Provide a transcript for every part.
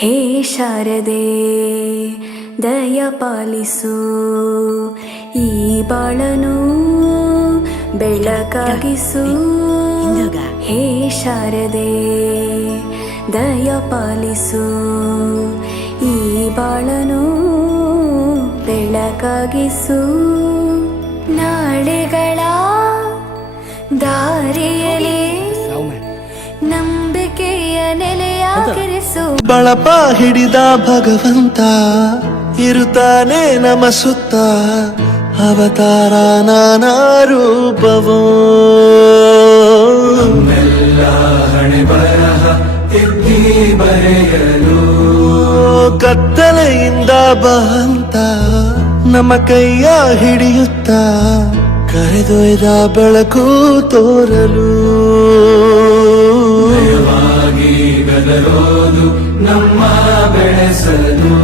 ಹೇ ಶಾರದೆ ದಯ ಪಾಲಿಸು, ಈ ಬಾಳನು ಬೆಳಕಾಗಿಸು. ಹೇ ಶಾರದೆ ದಯ ಪಾಲಿಸು, ಈ ಬಾಳನು ಬೆಳಕಾಗಿಸು. ನಾಳೆಗಳ ದಾರಿಯಲ್ಲಿ ನಂಬಿಕೆಯ ನೆಲೆಯಾಗಿರಿಸು. ಬಳಪ ಹಿಡಿದ ಭಗವಂತ ಇರುತ್ತಾನೆ ನಮ ಸುತ್ತ, ಅವತಾರ ನಾನಾ ರೂಪವೋ. ನಮ್ಮೆಲ್ಲ ಹಣೆ ಬರಹ ತಿದ್ದಿ ಬರೆಯಲು ಕತ್ತಲೆಯಿಂದ ಬಹಂತ ನಮ್ಮ ಕೈಯ ಹಿಡಿಯುತ್ತ, ಕರೆದೊಯ್ದ ಬೆಳಕು ತೋರಲು. ಭಯವಾಗಿ ಗದರೋದು ನಮ್ಮ ಬೆಳೆಸಲು.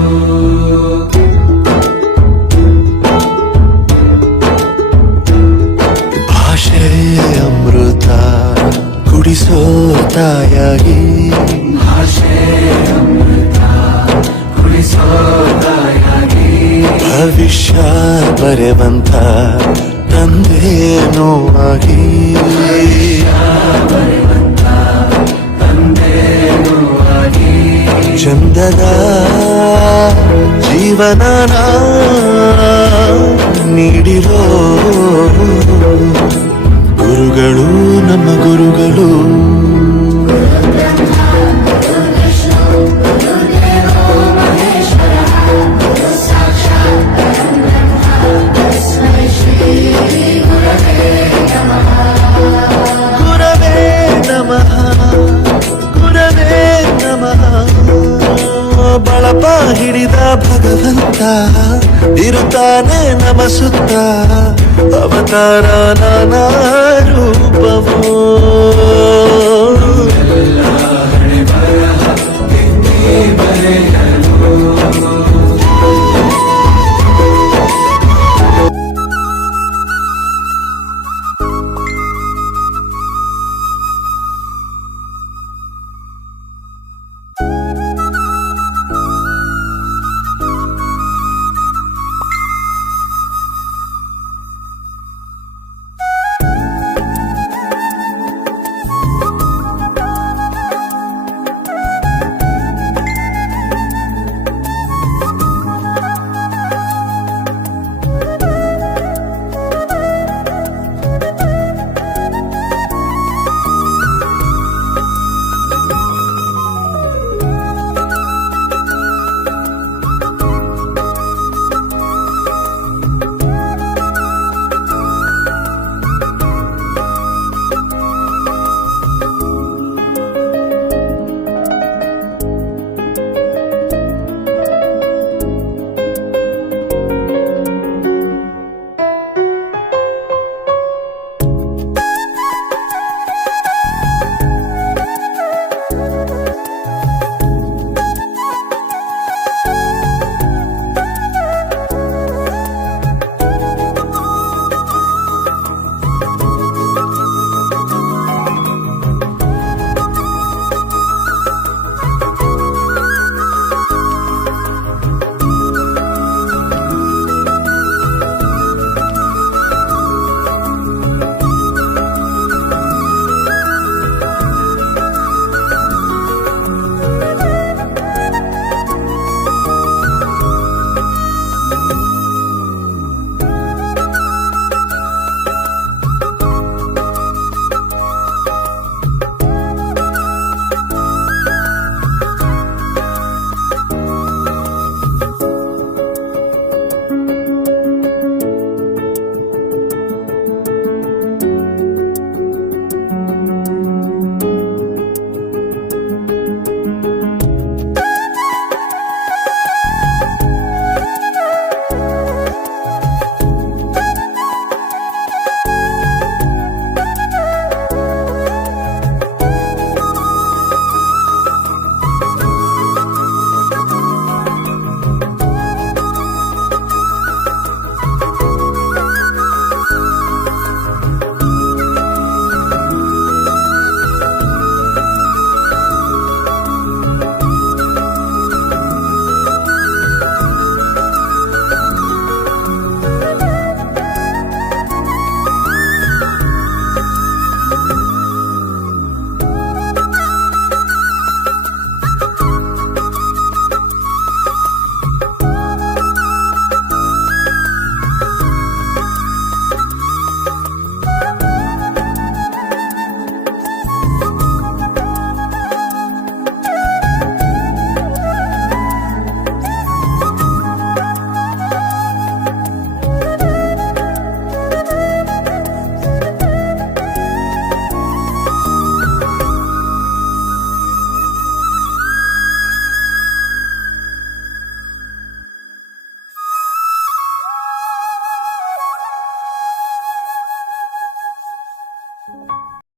ಭಾಷೆ ಅಮೃತ ಕುಡಿಸೋ ತಾಯಾಗಿ, ಭಾಷೆ ಅಮೃತ ಕುಡಿಸೋ ತಾಯಾಗಿ. ಭವಿಷ್ಯ ಬರೆವಂತ ತಂದೇನೋ ಆಗಿ, ತಂದೇನೂ ಆಗಿ. ಚಂದದ ಜೀವನನ ನೀಡಿರೋ ಗುರುಗಳು ನಮ್ಮ ಗುರುಗಳು. ಗುರವೇ ನಮಃ, ಗುರವೇ ನಮಃ. ಬಳಪ ಹಿಡಿದ ಭಗವಂತ ಇರುತ್ತಾನೆ ನಮ ಸುತ್ತ, ಅವತಾರ ನಾನಾ ರೂಪವೋ.